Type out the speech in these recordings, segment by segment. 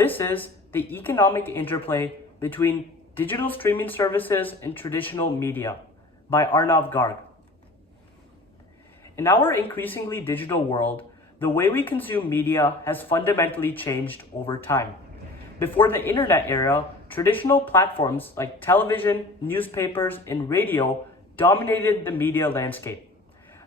This is the economic interplay between digital streaming services and traditional media by Aarnav Garg. In our increasingly digital world, the way we consume media has fundamentally changed over time. Before the internet era, traditional platforms like television, newspapers, and radio dominated the media landscape.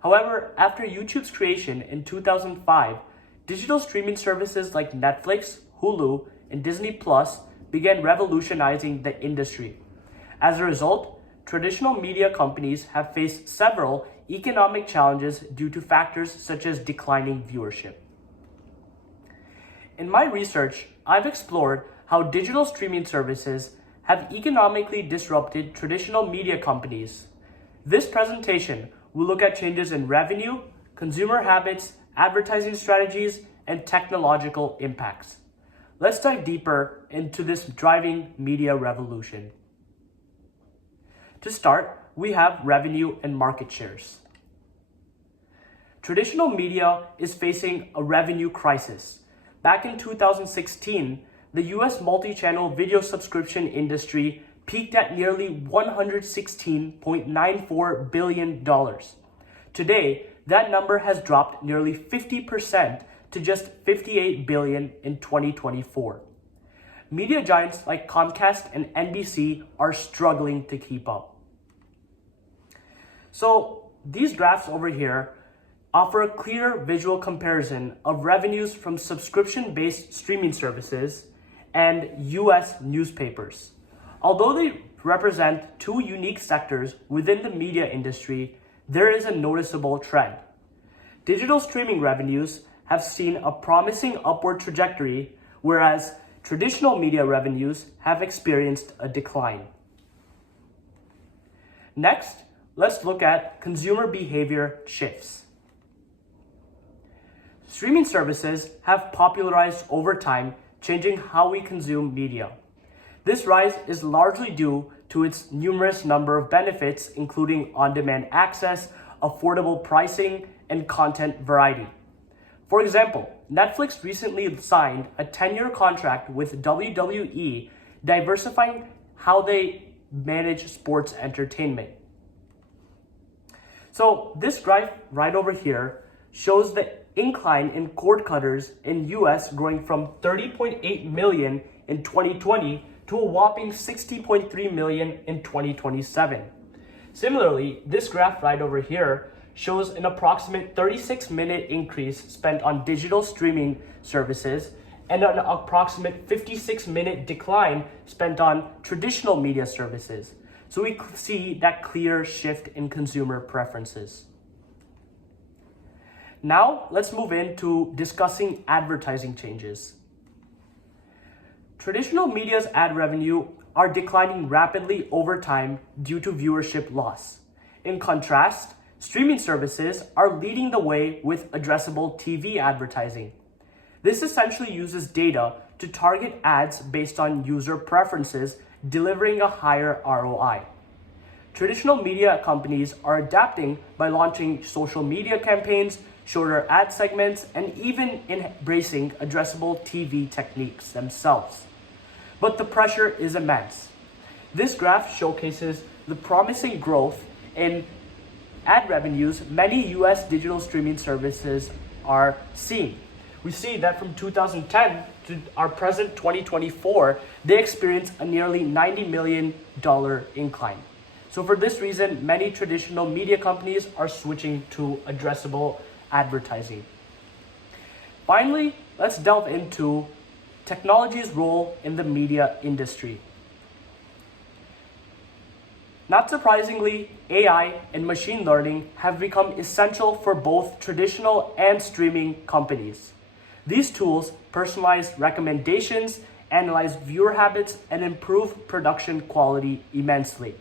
However, after YouTube's creation in 2005, digital streaming services like Netflix, Hulu, and Disney Plus began revolutionizing the industry. As a result, traditional media companies have faced several economic challenges due to factors such as declining viewership. In my research, I've explored how digital streaming services have economically disrupted traditional media companies. This presentation will look at changes in revenue, consumer habits, advertising strategies, and technological impacts. Let's dive deeper into this driving media revolution. To start, we have revenue and market shares. Traditional media is facing a revenue crisis. Back in 2016, the US multi-channel video subscription industry peaked at nearly $116.94 billion. Today, that number has dropped nearly 50% to just $58 billion in 2024. Media giants like Comcast and NBC are struggling to keep up. So these graphs over here offer a clear visual comparison of revenues from subscription-based streaming services and US newspapers. Although they represent two unique sectors within the media industry, there is a noticeable trend. Digital streaming revenues have seen a promising upward trajectory, whereas traditional media revenues have experienced a decline. Next, let's look at consumer behavior shifts. Streaming services have popularized over time, changing how we consume media. This rise is largely due to its numerous number of benefits, including on-demand access, affordable pricing, and content variety. For example, Netflix recently signed a 10-year contract with WWE, diversifying how they manage sports entertainment. So this graph right over here shows the incline in cord cutters in US growing from 30.8 million in 2020 to a whopping 60.3 million in 2027. Similarly, this graph right over here shows an approximate 36-minute increase spent on digital streaming services and an approximate 56-minute decline spent on traditional media services. So we see that clear shift in consumer preferences. Now, let's move into discussing advertising changes. Traditional media's ad revenue are declining rapidly over time due to viewership loss. In contrast, streaming services are leading the way with addressable TV advertising. This essentially uses data to target ads based on user preferences, delivering a higher ROI. Traditional media companies are adapting by launching social media campaigns, shorter ad segments, and even embracing addressable TV techniques themselves. But the pressure is immense. This graph showcases the promising growth in ad revenues many US digital streaming services are seeing. We see that from 2010 to our present 2024, they experienced a nearly $90 million incline. So for this reason, many traditional media companies are switching to addressable advertising. Finally, let's delve into technology's role in the media industry. Not surprisingly, AI and machine learning have become essential for both traditional and streaming companies. These tools personalize recommendations, analyze viewer habits, and improve production quality immensely.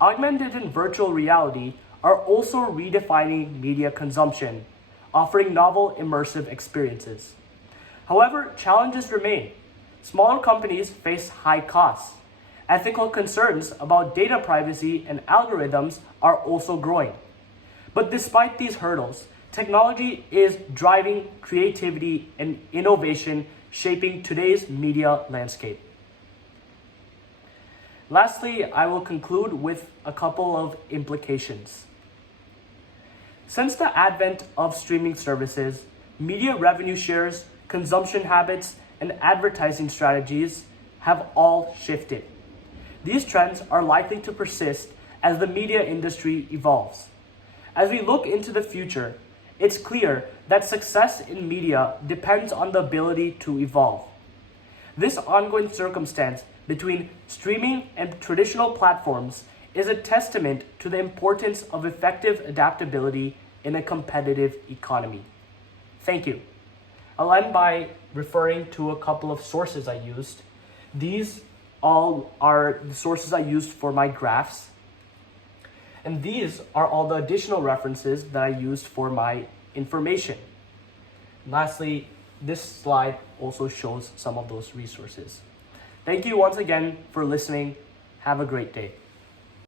Augmented and virtual reality are also redefining media consumption, offering novel immersive experiences. However, challenges remain. Smaller companies face high costs. Ethical concerns about data privacy and algorithms are also growing. But despite these hurdles, technology is driving creativity and innovation, shaping today's media landscape. Lastly, I will conclude with a couple of implications. Since the advent of streaming services, media revenue shares, consumption habits, and advertising strategies have all shifted. These trends are likely to persist as the media industry evolves. As we look into the future, it's clear that success in media depends on the ability to evolve. This ongoing circumstance between streaming and traditional platforms is a testament to the importance of effective adaptability in a competitive economy. Thank you. I'll end by referring to a couple of sources I used. These all are the sources I used for my graphs. And these are all the additional references that I used for my information. Lastly, this slide also shows some of those resources. Thank you once again for listening. Have a great day.